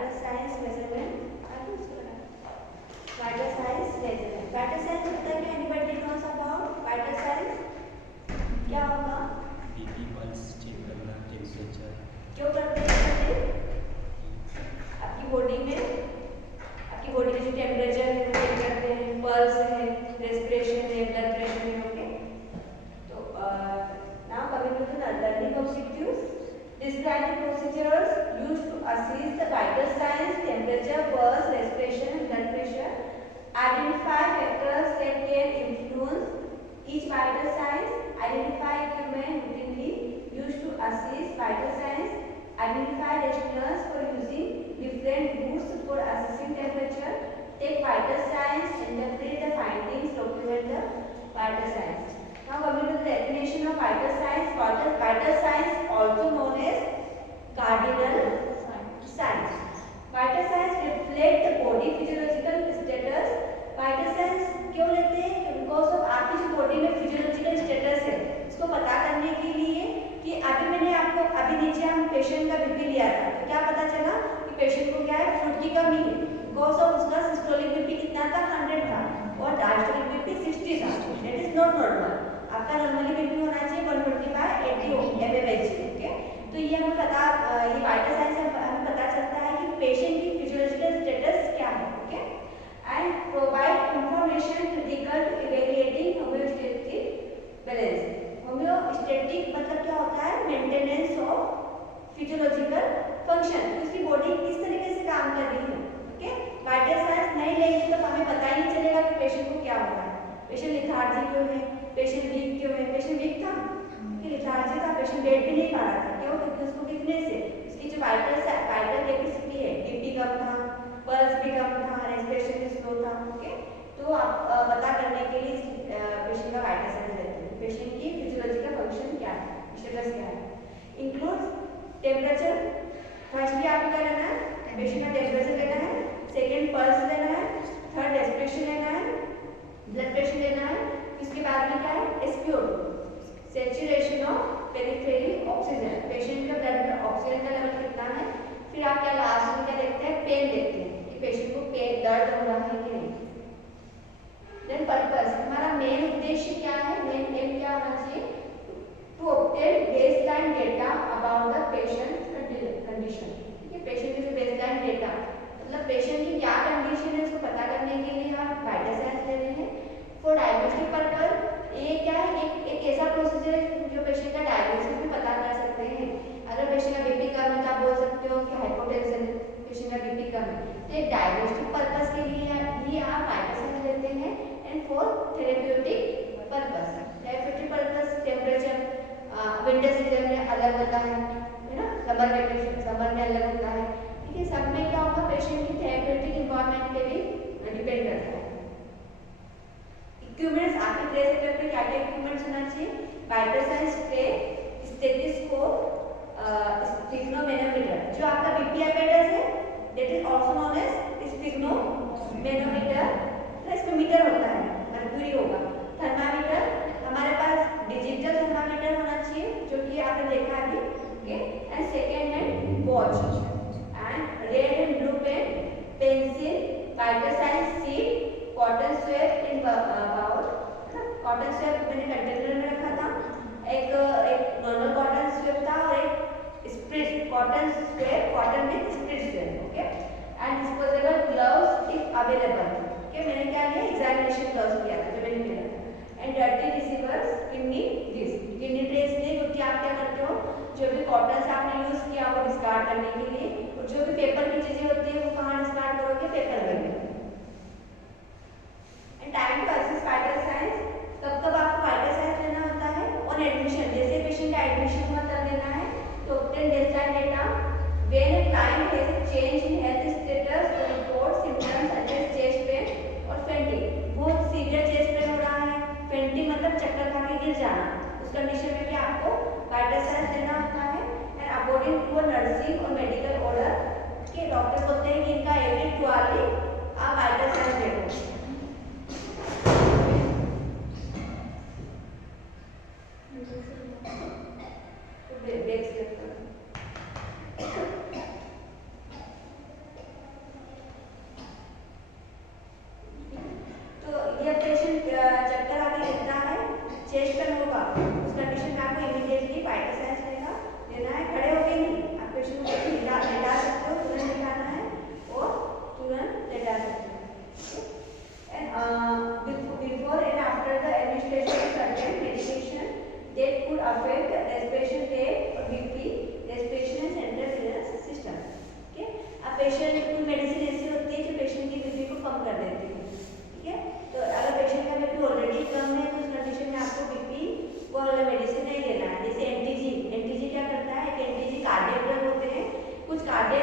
Vital size measurement, vital size measurement. Vital size होता है क्या? Anybody knows about vital size क्या होगा? बीपी, पल्स चेक करना, टेम्परेचर। क्यों करते हैं बच्चे? आपकी बॉडी का जो टेम्परेचर है वो चेक करते हैं, पल्स है, रेस्पिरेशन है, ब्लड प्रेशर है। ओके, तो now coming to the learning objectives, describe the procedures used to assess the vital signs, temperature, pulse, respiration and blood pressure, identify factors that can influence each vital signs, identify equipment routinely used to assess vital signs, identify rationales for using different booths for assessing temperature, take vital signs, interpret the findings, document the vital signs. Now coming to the definition of vital signs. Vital signs also known as cardinal signs. Vital signs reflect the body physiological status. Vital science क्यों लेते हैं? Because of आपकी जो body में physiological status है इसको पता करने के लिए कि मैंने आपको नीचे हम पेशेंट का बीपी लिया था, तो क्या पता चला कि पेशेंट को क्या है, फ्लूइड की कमी है। बिकॉज ऑफ उसका सिस्टोलिक बीपी कितना था, 100 था, और डायस्टोलिक बीपी 60 था। That is not normal. आपका नॉर्मली बीपी होना चाहिए 125/80 mmHg। ओके, तो ये हमें पता, ये वाइटल साइंस से हमें पता चलता है कि पेशेंट की फिजियोलॉजिकल स्टेटस क्या है। Okay, and provide information critical to evaluating homeostatic balance. Homeostatic मतलब क्या होता है? मेंटेनेंस ऑफ फिजियोलॉजिकल फंक्शन, उसकी बॉडी किस तरीके से काम कर रही है। ओके, वाइटल साइंस नहीं लेंगे तो हमें पता ही नहीं चलेगा कि पेशेंट को क्या हो रहा है। पेशेंट लिथार्जी क्यों है, पेशेंट वीक क्यों है? पेशेंट वीक था कि लिथार्जी था, पेशेंट बेड भी नहीं पा रहा था, क्यों? क्योंकि उसको कितने से इसकी जो वाइटल कैपेसिटी है, बीपी कम था, पल्स भी कम था, रेस्पिरेशन भी स्लो था। ओके, तो आप पता करने के लिए पेशेंट का वाइटल साइंस लेते हैं, पेशेंट की फिजियोलॉजिकल फंक्शन क्या है, स्टेटस क्या है। इंक्लूड्स टेम्परेचर, फर्स्टली आपको क्या लेना है, पेशेंट का टेम्परेचर लेना है, सेकेंड पल्स लेना है, थर्ड रेस्पिरेशन लेना है, ब्लड प्रेशर लेना है, इसके बाद में क्या है, SpO2 saturation of peripheral oxygen, patient का ब्लड में ऑक्सीजन का लेवल कितना है। फिर आप क्या लास्ट में क्या देखते हैं, पेन देखते हैं कि पेशेंट को पेन दर्द हो रहा है कि नहीं। देन पर्पस, हमारा मेन उद्देश्य क्या है, मेन एम क्या होना चाहिए, to obtain baseline data about the patient condition. ठीक है, पेशेंट की जो बेसलाइन डेटा मतलब पेशेंट की क्या कंडीशन है उसको पता करने के लिए आप वाइटल साइंस ले रहे हैं। फॉर डायग्नोस्टिक पर्पस, ये क्या है, एक ऐसा प्रोसीजर है जो पेशेंट का डायग्नोसिस भी पता कर सकते हैं। अगर पेशेंट का बीपी कम है तो आप बोल सकते हो कि हाइपोटेंशन है, पेशेंट का बीपी कम है। तो एक डायग्नोस्टिक पर्पस के लिए भी आप वाइटल साइंस लेते हैं। And for therapeutic purpose, therapeutic purpose temperature winter season में अलग होता है ना, समर वेकेशन समर में अलग होता है। ठीक है, सब में क्या होगा, पेशेंट की थेरेप्यूटिक इन्वायरमेंट पे भी डिपेंड करता है। इक्विपमेंट्स, आपके ड्रेस इक्विपमेंट में क्या क्या इक्विपमेंट्स होना चाहिए, vital signs tray, stethoscope, sphygmomanometer, जो आपका बीपी एपेरेटस है that is also known as sphygmomanometer, इसमें मीटर होता है, मर्क्यूरी होगा। थर्मामीटर, हमारे पास डिजिटल थर्मामीटर होना चाहिए जो कि आपने देखा है अभी। Okay, and second hand watch, and red and blue pen, pencil, vital signs sheet, cotton swab in bowl, cotton swab मैंने कंटेनर में रखा था, एक नॉर्मल कॉटन स्वेब था और एक स्प्रिट कॉटन स्वेब, कॉटन में spirit swab. Okay, and disposable gloves if available. Okay, मैंने क्या लिया, एग्जामिनेशन ग्लव्स लिया था जो मैंने मिला था। And dirty receivers, kidney dish, kidney trays लिए, क्योंकि आप क्या करते हो, जो भी कॉटन से आपने यूज किया वो डिस्कार्ड करने के लिए, और जो भी पेपर की चीजें होती है वो कहाँ डिस्कार्ड करोगे, पेपर में। And time to assess vital signs, कब आपको वाइटल साइंस लेना होता है, ऑन एडमिशन, जैसे पेशेंट का एडमिशन हुआ तब लेना है। तो obtain baseline data when client has a change in health status और report symptoms such as chest pain और फेंटिंग, बहुत सीवियर चेस्ट पेन हो रहा है, फेंटिंग मतलब चक्कर खा के गिर जाना, उस कंडीशन में भी आपको वाइटल साइंस लेना होता है। एंड अकॉर्डिंग टू नर्सिंग और मेडिकल ऑर्डर के डॉक्टर बोलते हैं कि इनका एवरी 2 आवर आप वाइटल साइंस देखो।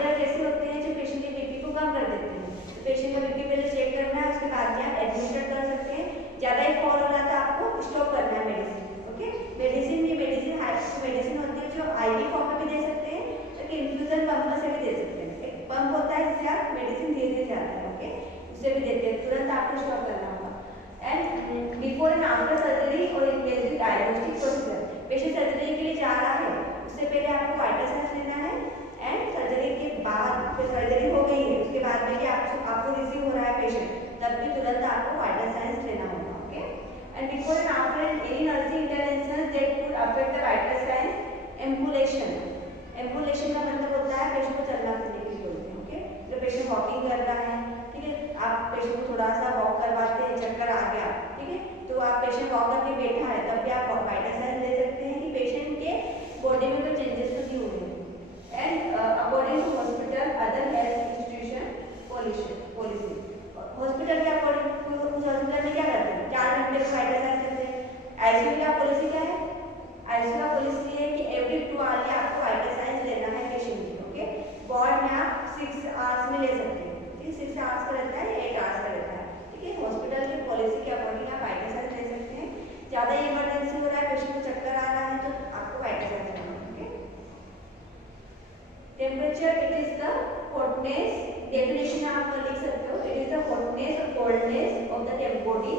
ड्रग ऐसे होते हैं जो पेशेंट के बीपी को कम कर देते हैं। तो पेशेंट का बीपी पहले चेक करना है, उसके बाद में आप एडमिशन कर सकते हैं। ज़्यादा ही फॉल हो रहा था आपको स्टॉप करना है मेडिसिन। ओके, मेडिसिन मेडिसिन होती है जो IV फॉर्म में भी दे सकते हैं, लेकिन इन्फ्यूजन पंप से भी दे सकते हैं। एक पंप होता है जिससे आप मेडिसिन धीरे धीरे जाता है, ओके, उससे भी देते हैं, तुरंत आपको स्टॉप करना होगा। And before and after surgery और invasive diagnostic procedure, patient surgery के लिए जा रहा है उससे पहले आपको वाइटल साइंस लेना है, एंड सर्जरी के बाद फिर सर्जरी हो गई है उसके बाद में भी आपको रिसीव हो रहा है पेशेंट, तब भी तुरंत आपको वाइटल साइंस लेना होगा। Okay, and before and after any nursing intervention that could affect the vital science, ambulation. Ambulation का मतलब होता है पेशेंट को चलना फिरने के लिए बोलते हैं। ओके, जो पेशेंट वॉकिंग कर रहा है, ठीक है, आप पेशेंट को थोड़ा सा वॉक करवाते हैं, चक्कर आ गया, ठीक है, तो आप पेशेंट वॉक करके बैठा है तब भी आप वाइटल साइंस ले सकते हैं कि पेशेंट के बॉडी में कोई चेंजेस तो नहीं हुए हैं। And according to hospital other health institution policy, hospital के अकॉर्डिंग हॉस्पिटल में क्या करते हैं, 4 घंटे में वाइटल साइंस लेते हैं। ICU का पॉलिसी क्या है, ICU का पॉलिसी है कि एवरी 2 आवर आपको वाइटल साइंस लेना है पेशेंट की। ओके, वार्ड में आप 6 आवर्स में ले सकते हैं, ठीक है, 6 आवर्स का रहता है, 8 आवर्स का रहता है, ठीक है। हॉस्पिटल की पॉलिसी के अकॉर्डिंग आप वाइटल साइंस ले सकते हैं। ज़्यादा इमरजेंसी हो रहा है, पेशेंट को चक्कर आ रहा है तो आपको वाइटल साइंस लेना है। Okay, temperature, it is the hotness, definition आप लिख सकते हो, इट इज द हॉटनेस और कोल्डनेस ऑफ द बॉडी।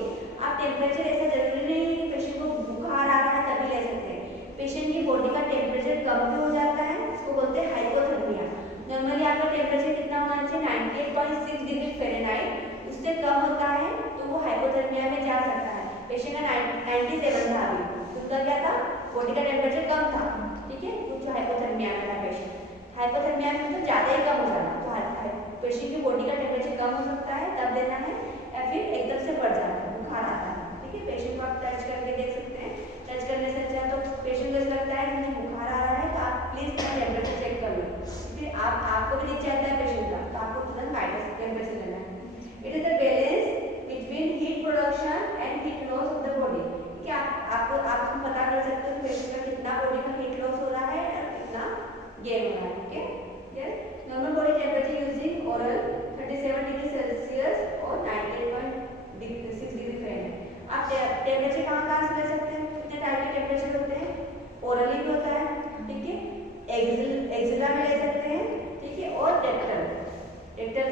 आप टेम्परेचर ऐसा जरूरी नहीं है कि पेशेंट को बुखार आ रहा है तभी ले सकते हैं। पेशेंट की बॉडी का टेम्परेचर कम भी हो जाता है, इसको बोलते हैं हाइपोथर्मिया। नॉर्मली आपका टेम्परेचर कितना होना चाहिए, 98.6 डिग्री फ़ारेनहाइट, उससे कम होता है तो वो हाइपोथर्मिया में जा सकता है। पेशेंट का 97 था अभी, तो उसका क्या था, बॉडी का टेम्परेचर कम था, ठीक है, कुछ हाइपोथर्मिया में था पेशेंट। हाइपोथर्मिया में तो ज़्यादा ही कम हो जाना, तो पेशेंट की बॉडी का टेम्परेचर कम हो सकता है तब देना है, या फिर एकदम से बढ़ जाता है, बुखार आता है, ठीक है। पेशेंट को आप टच करके देख सकते हैं, टच करने से अच्छा तो पेशेंट को ऐसा लगता है कि मुझे बुखार आ रहा है तो आप प्लीज़ मेरा टेम्परेचर चेक कर लो, फिर आपको भी दिख जाता है पेशेंट का, तो आपको तुरंत वाइटल टेम्परेचर लेना है। It is the balance between heat production and heat loss of the body, ठीक है। आप पता कर सकते हो कि पेशेंट का कितना बॉडी में हीट लॉस हो रहा है और कितना गेन हो रहा है, ठीक है। Normal body temperature using oral 37 degree Celsius और 98.6 डिग्री फ़ारेनहाइट। आप टेम्परेचर कहाँ से ले सकते हैं, कितने टाइप के टेम्परेचर होते हैं, ओरली भी होता है, ठीक है, एक्सिला में ले सकते हैं, ठीक है, और रेक्टल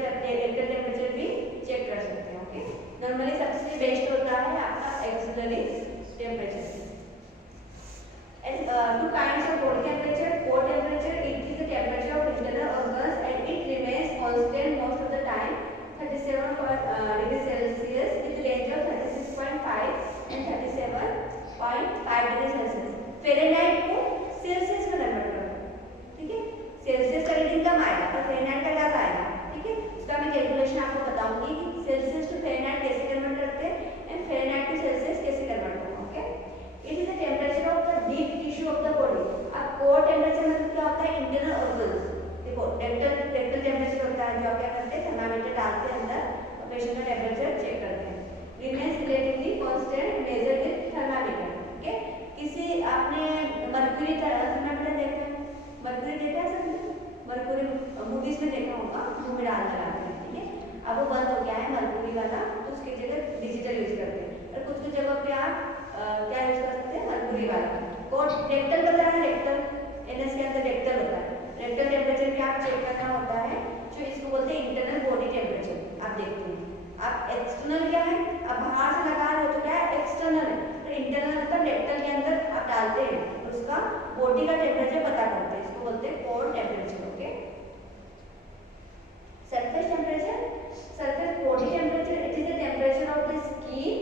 टेम्परेचर भी चेक कर सकते हैं। ओके, नॉर्मली सबसे बेस्ट होता है आपका axillary temperature. And 2 kinds of body temperature, core temperature, it is the temperature of internal organs and it remains constant most of the time 37 degree Celsius with range of 36.5 and 37.5 degree Celsius. Fahrenheit को Celsius में convert करो, ठीक है, Celsius का reading कम आएगा पर Fahrenheit का ज़्यादा आएगा, ठीक है। उसका मैं कैलकुलेशन आपको बताऊंगी कि सेल्सियस टू फ़ारेनहाइट कैसे कन्वर्ट करते हैं एंड फ़ारेनहाइट टू सेल्सियस कैसे कन्वर्ट होगा। Okay, it is the temperature of the deep tissue of the body. अब कोर टेम्परेचर मतलब क्या होता है, इंटरनल ऑर्गन्स, देखो रेक्टल टेम्परेचर होता है, जो आप क्या करते हैं थर्मामीटर डालते हैं अंदर और पेशेंट का टेम्परेचर चेक करते हैं। Remains relatively constant measure with thermometer, ठीक है। किसी आपने मर्क्यूरी थर्मामीटर देखा है, मर्क्यूरी देखा है सबने, मर्क्यूरी मूवीज में देखा होगा, मुंह में डाल लगाते हैं, ठीक है। अब वो बंद हो गया है मर्क्यूरी वाला, तो उसकी जगह डिजिटल यूज करते हैं, और कुछ जगह पे आप क्या यूज कर सकते हैं, मर्क्यूरी वाला। और रेक्टल पता है, रेक्टल एनएस के अंदर रेक्टल होता है, रेक्टल टेम्परेचर भी आप चेक करना होता है, जो इसको बोलते हैं इंटरनल बॉडी टेम्परेचर। आप देखते हैं, आप एक्सटर्नल क्या है, आप बाहर से लगा रहे हो तो क्या है, एक्सटर्नल है, तो इंटरनल मतलब रेक्टल के अंदर आप डालते हैं, उसका बॉडी का टेम्परेचर पता करते हैं, इसको बोलते हैं core temperature. Okay, surface temperature, surface body temperature, it is the temperature of the skin,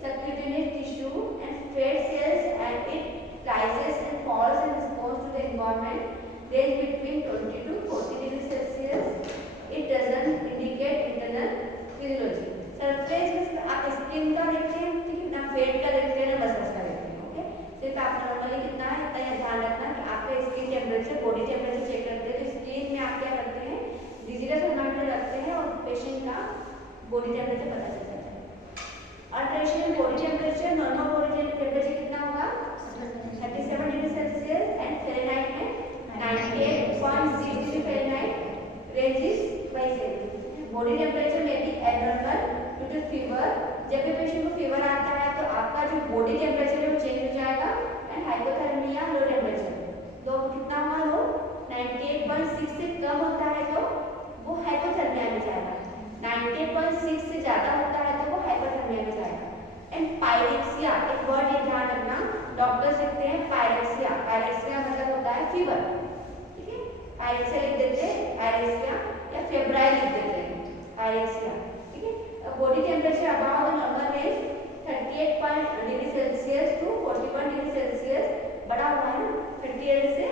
subcutaneous tissue and fat cells, and it rises and falls in response to the environment, range between 20 to 40 degrees Celsius. It doesn't indicate internal physiology. Surface में आप skin का देखते हैं, ठीक है ना, fat का देखते हैं ना, मसल्स का देखते हैं। ओके, सिर्फ आप नॉर्मली कितना है इतना ध्यान रखना कि आपका skin temperature, body temperature fever, जब भी पेशेंट को फीवर आता है तो आपका जो बॉडी टेम्परेचर है वो चेंज हो जाएगा एंड हाइपोथर्मिया लो टेम्परेचर, तो कितना हुआ लो 98.6 से कम होता है तो वो हाइपोथर्मिया में जाएगा, 98.6 से ज्यादा होता है तो वो हाइपोथर्मिया में जाएगा। एंड पायरेक्सिया, एक वर्ड ये ध्यान रखना, डॉक्टर्स लिखते हैं पायरेक्सिया, पायरेक्सिया मतलब होता है फीवर, ठीक है, पायरेक्सिया लिख देते हैं, पायरेक्सिया या फेब्राइल लिख देते हैं, पायरेक्सिया, ठीक है। Body temperature above the normal range 38 degree Celsius to 41 degree Celsius बढ़ा हुआ है ना, 38 से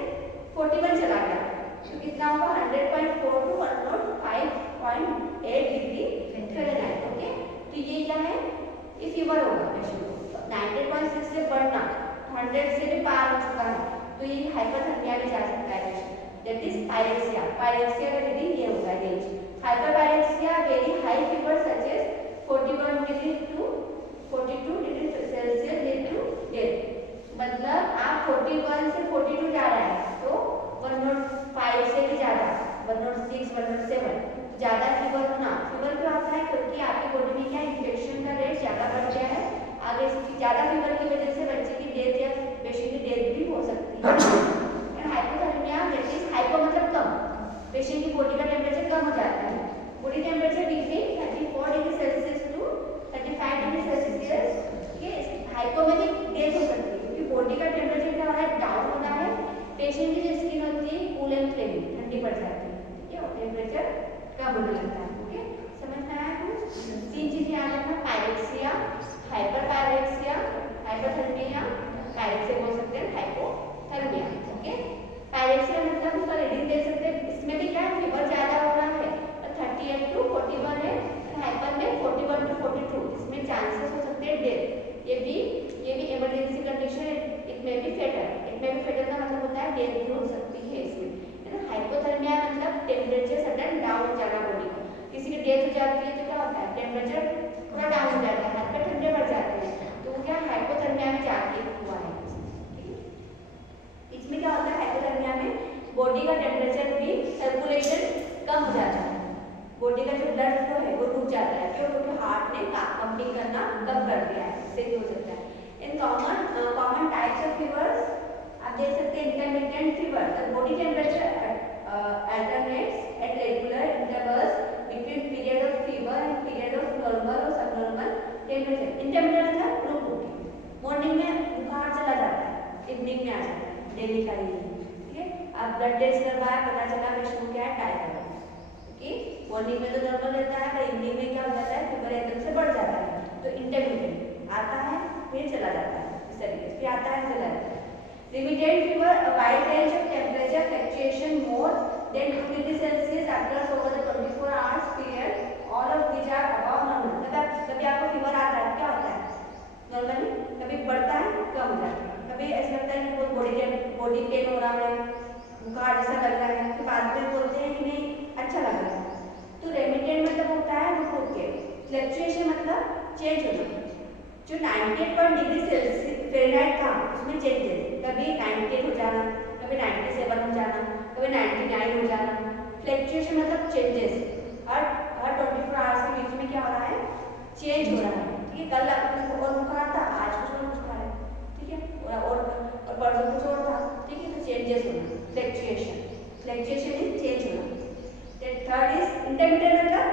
41 चला गया, तो कितना होगा 100.4 टू 105.8 डिग्री फ़ारेनहाइट, ओके। तो ये क्या है, ये फीवर होगा पेशेंट को, 98.6 से बढ़ना 100 से भी पार हो चुका है तो ये हाइपरथर्मिया में जा सकता है patient, that is pyrexia, pyrexia का रीडिंग ये होगा range. Hyperpyrexia very high fever such as 41 degree to 42 degree Celsius lead to death, मतलब आप 41 से 42 जा रहा है तो 105 से भी ज्यादा, 106 107 ज्यादा फीवर होना, फीवर क्यों आता है, क्योंकि आपकी बॉडी में क्या इन्फेक्शन का रेट ज्यादा बढ़ गया है, आगे ज्यादा फीवर की वजह से बच्चे की डेथ या पेशेंट की डेथ भी हो सकती है। And hypothermia that is hypo मतलब कम, पेशेंट की बॉडी का टेम्परेचर कम हो जाता है, body temperature between 34 degree Celsius to 35 degree Celsius, ठीक है। हाइपो में भी डेथ हो सकती है क्योंकि बॉडी का टेम्परेचर क्या हो रहा है, डाउन हो रहा है, पेशेंट की जो स्किन होती है कूल एंड फ्लेमी, ठंडी पड़ जाती है, ठीक है, और टेम्परेचर कम होने लगता है, ओके। समझ में आया कुछ? 3 चीजें याद रखना, पायरेक्सिया, हाइपरपायरेक्सिया, हाइपोथर्मिया, पायरेक्सिया बोल सकते हैं हाइपोथर्मिया, ओके। पायरेक्सिया मतलब उसका रीडिंग देख सकते हैं, इसमें भी क्या फीवर ज्यादा हो रहा है, 38 टू 41 है, हाइपर में 41 टू 42, इसमें चांसेस हो सकते हैं डेथ, ये भी इमरजेंसी कंडीशन, इट में भी फेटल, इट में भी फेटल का मतलब होता है डेथ भी हो सकती है इसमें, है ना। हाइपोथर्मिया मतलब टेम्परेचर सडन डाउन हो जाना बॉडी का, किसी की डेथ हो जाती है तो क्या होता है, टेम्परेचर पूरा डाउन हो जाता है, हाथ पे ठंडे पड़ जाते हैं, तो वो क्या हाइपोथर्मिया में जाके हुआ है, ठीक है। इसमें क्या होता है, हाइपोथर्मिया में बॉडी का टेम्परेचर भी सर्कुलेशन कम हो जाता है, बॉडी का जो ब्लड फ्लो है वो रुक जाता है, क्यों, क्योंकि हार्ट ने पंपिंग करना कम कर दिया है, इससे भी हो सकता है। In common types of fevers आप देख सकते हैं, intermittent fever, the body temperature alternates at regular intervals between period of fever and period of normal or subnormal temperature. Intermittent मतलब रुक रुक के, मॉर्निंग में बुखार चला जाता है, इवनिंग में आ जाता है, डेली का ही, ठीक है। आप ब्लड टेस्ट करवाया, पता चला पेशेंट को क्या है, टाइफाइड, ओके। मॉर्निंग में तो नॉर्मल रहता है पर इवनिंग में क्या हो जाता है, फीवर एकदम से बढ़ जाता है, तो इंटरमिटेंट आता है फिर चला जाता है, इस तरीके से फिर आता है चला जाता है। Limited fever, a wide range of temperature fluctuation more than 2 degree Celsius occurs over the 24 hours period, all of which are above normal. कभी आपको फीवर आता है क्या होता है, नॉर्मली कभी बढ़ता है कम हो जाता है, कभी ऐसा लगता है कि बहुत बॉडी पेन हो रहा है, बुखार जैसा लग रहा है, फिर बाद में बोलते हैं कि नहीं अच्छा लग रहा है, तो रेमिटेंट मतलब होता है रुक रुक के, फ्लक्चुएशन मतलब चेंज होना, जो 98 डिग्री सेल्सियस फ़ारेनहाइट था उसमें चेंजेस, कभी 98 हो जाना, कभी 97 हो जाना, कभी 99 हो जाना, फ्लक्चुएशन मतलब चेंजेस, हर 24 आवर्स के बीच में क्या हो रहा है, चेंज हो रहा है, ठीक है। कल आपको और बुखार था, आज कुछ और बुखार है, ठीक है, और परसों कुछ और था, ठीक है, तो चेंजेस होना, फ्लक्चुएशन इज चेंज होना। थर्ड इज इंटरमिटेंट मतलब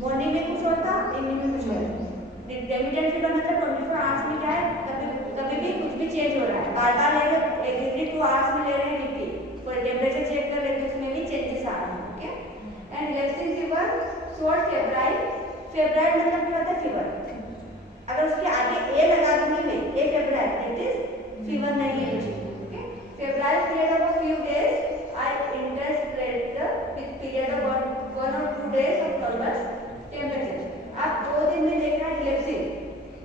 मॉर्निंग में कुछ और था, इवनिंग में कुछ और, इंटरमिटेंट फीवर मतलब 24 आवर्स में क्या है, कभी भी कुछ भी चेंज हो रहा है, बार-बार ले रहे एवरी 2 आवर्स में ले रहे हैं बीपी, कोई टेम्परेचर चेक कर रहे हैं तो उसमें भी चेंजेस आ रहे हैं, okay. And relaxing fever, short febrile, febrile मतलब क्या होता है फीवर, अगर उसके आगे ए लगा दूंगी मैं, ए फेब्राइल दैट इज फीवर नहीं है मुझे, okay. Febrile period of few days I interstate the period of 1 or 2 days of normal temperature, आप 2 दिन में देख रहे हैं रिलैक्सिंग,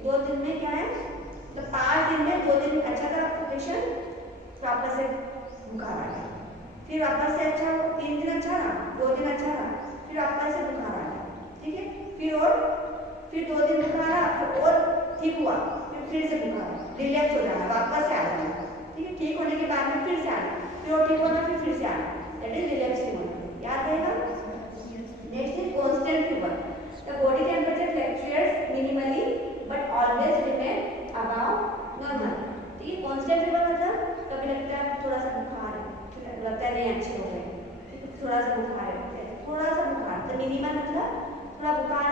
2 दिन में क्या है, तो 5 दिन में 2 दिन अच्छा था आपको पेशेंट, वापस से बुखार आ गया, फिर वापस से अच्छा, 3 दिन अच्छा रहा, 2 दिन अच्छा रहा, फिर वापस से बुखार आ गया, ठीक है, फिर 2 दिन बुखार आया, और ठीक हुआ, फिर से बुखार, रिलैक्स हो जाना, वापस से आ जाना, ठीक है, ठीक होने के बाद में फिर से आना, फिर और ठीक होना, फिर से आना, दैट इज रिलैक्सिंग होना, याद रहेगा। Next is constant fever, the body थोड़ा सा बुखार है, थोड़ा सा बुखार, तो मिनिमल मतलब थोड़ा बुखार